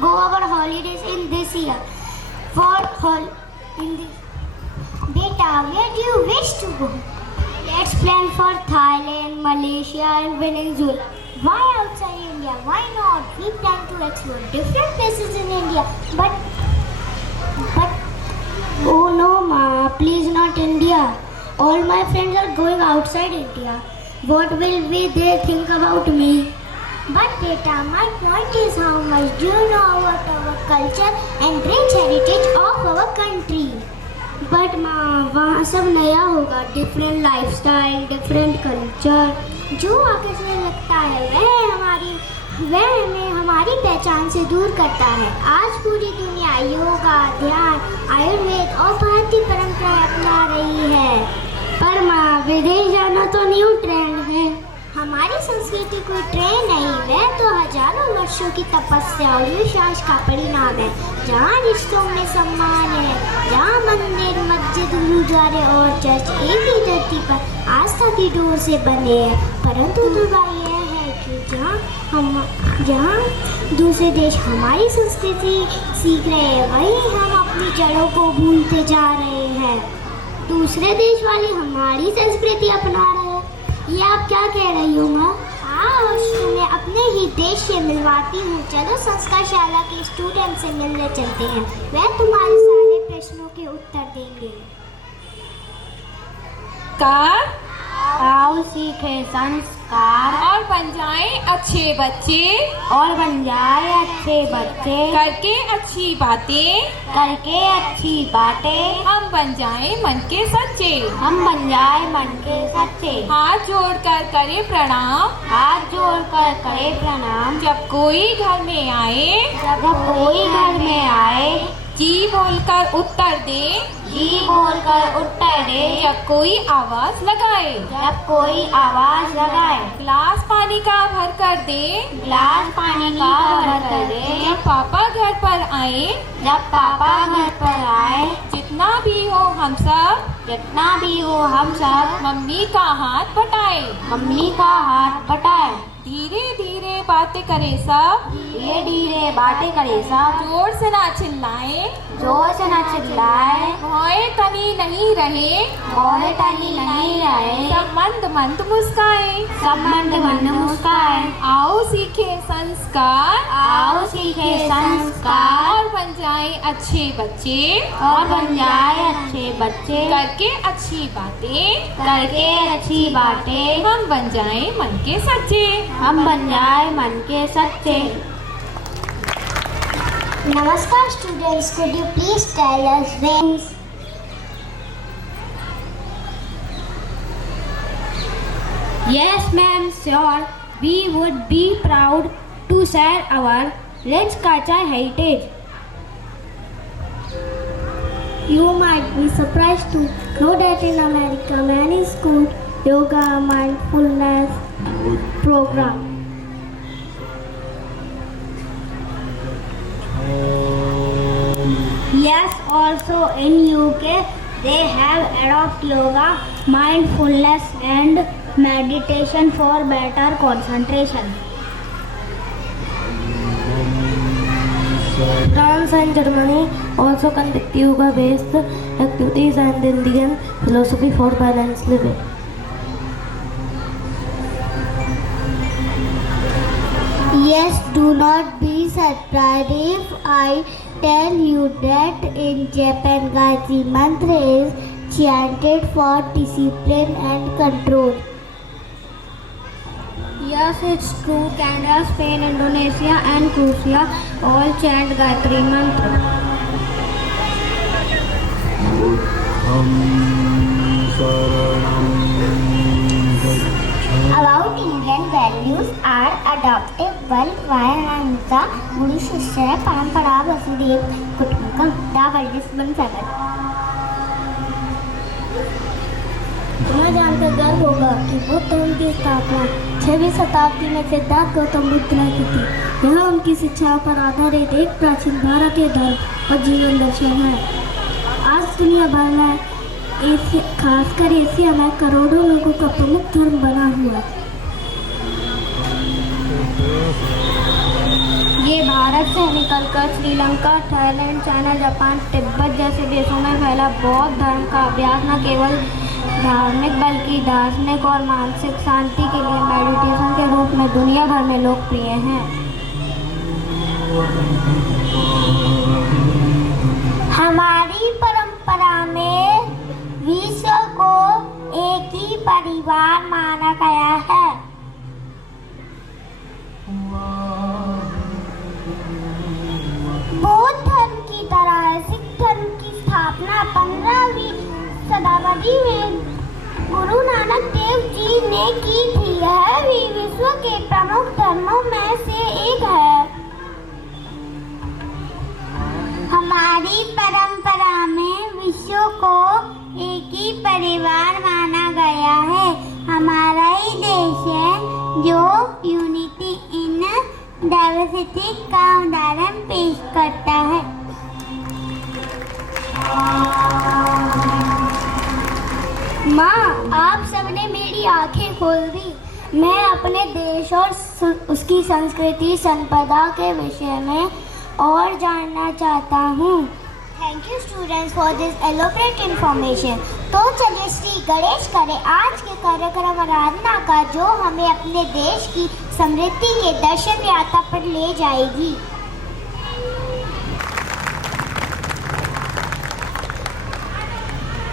go our holidays in this year. Beta, where do you wish to go? Let's plan for Thailand, Malaysia and Venezuela. Why outside India? Why not? We plan to explore different places in India. But oh no ma, please not India. All my friends are going outside India. What will they think about me? But beta, my point is how much do you know about our culture and rich heritage of our country? But माँ वहाँ सब नया होगा, different lifestyle, different culture. जो आगे से लगता है वह हमें हमारी पहचान से दूर करता है। आज पूरी दुनिया योगा, ध्यान, आयुर्वेद और भारतीय परंपरा अपना रही है। पर माँ विदेश जाना तो न्यू ट्रेंड है। हमारी संस्कृति कोई ट्रेंड नहीं, वह तो हजारों वर्षों की तपस्या और विश्वास का परिणाम है। जहाँ रिश्तों में सम्मान है, जहाँ मंदिर, मस्जिद, गुरुद्वारे और चर्च एक ही धरती पर आस्था की डोर से बने हैं। परंतु दुर्भाग्य यह है कि जहाँ दूसरे देश हमारी संस्कृति सीख रहे हैं, वहीं हम अपनी जड़ों को भूलते जा रहे हैं। दूसरे देश वाले हमारी संस्कृति अपना रहे हैं। ये आप क्या कह रही हो माँ? आज तुम्हें अपने ही देश से मिलवाती हूँ। चलो संस्कारशाला के स्टूडेंट से मिलने चलते हैं, वह तुम्हारे सारे प्रश्नों के उत्तर देंगे। आओ सीखे संस्कार और बन जाए अच्छे बच्चे, करके अच्छी बातें, हम बन जाए मन के सच्चे, हाथ जोड़कर करे प्रणाम, जब कोई घर में आए, जी बोलकर उत्तर दे, जब कोई आवाज लगाए, गिलास पानी का भर कर दे, जब पापा घर पर आए, जितना भी हो हम सब, मम्मी का हाथ बटाए, धीरे धीरे बातें करे सब, जोर से ना चिल्लाए, भौएं तनी नहीं रहे, सब मंद मंद मुस्काए, आओ सीखे संस्कार, और बन जाए अच्छे बच्चे, करके अच्छी बातें, हम बन जाए मन के सच्चे। Namaskar students, could you please tell us when? Yes ma'am, sure. We would be proud to share our rich cultural heritage. You might be surprised to know that in America many schools yoga mindfulness program. Yes, also in UK they have adopted yoga, mindfulness and meditation for better concentration. France and Germany also conduct yoga-based activities and Indian philosophy for balanced living. Yes, do not be surprised if I tell you that in Japan Gayatri Mantra is chanted for discipline and control. Yes, it's true. Canada, Spain, Indonesia and Croatia all chant Gayatri Mantra. About Indian values are adoptable Ahimsa, Guru Shishya, Parampara, Vasudev, Kutumbakam. The world is one family. तुम्हें जानकर गर्व होगा कि बौद्ध धर्म की स्थापना 6वीं शताब्दी में सिद्धार्थ गौतम बुद्ध ने की थी। यह उनकी शिक्षाओं पर आधारित एक प्राचीन भारतीय धर्म और जीवन दर्शन है। आज दुनिया भर में खासकर एशिया में करोड़ों लोगों का प्रमुख धर्म बना हुआ है। ये भारत से निकलकर Sri Lanka, Thailand, China, Japan, Tibet जैसे देशों में फैला बौद्ध धर्म का अभ्यास न केवल धार्मिक बल्कि दार्शनिक और मानसिक शांति के लिए मेडिटेशन के रूप में दुनिया भर में लोकप्रिय है। हमारी परंपरा में विश्व को एक ही परिवार माना गया है। बौद्ध धर्म की तरह सिख धर्म की स्थापना 15वीं शताब्दी में गुरु नानक देव जी ने की थी। यह भी विश्व के प्रमुख धर्मों में से एक है। हमारी परंपरा में विश्व को एक ही परिवार माना गया है। हमारा ही देश है जो यूनिटी इन डाइवर्सिटी का उदाहरण पेश करता है। माँ, आप सबने मेरी आंखें खोल दी। मैं अपने देश और उसकी संस्कृति संपदा के विषय में और जानना चाहता हूँ। Thank you students for this elaborate information. तो चलिए श्री गणेश करें आज के कार्यक्रम आराधना का, जो हमें अपने देश की समृद्धि के दर्शन यात्रा पर ले जाएगी।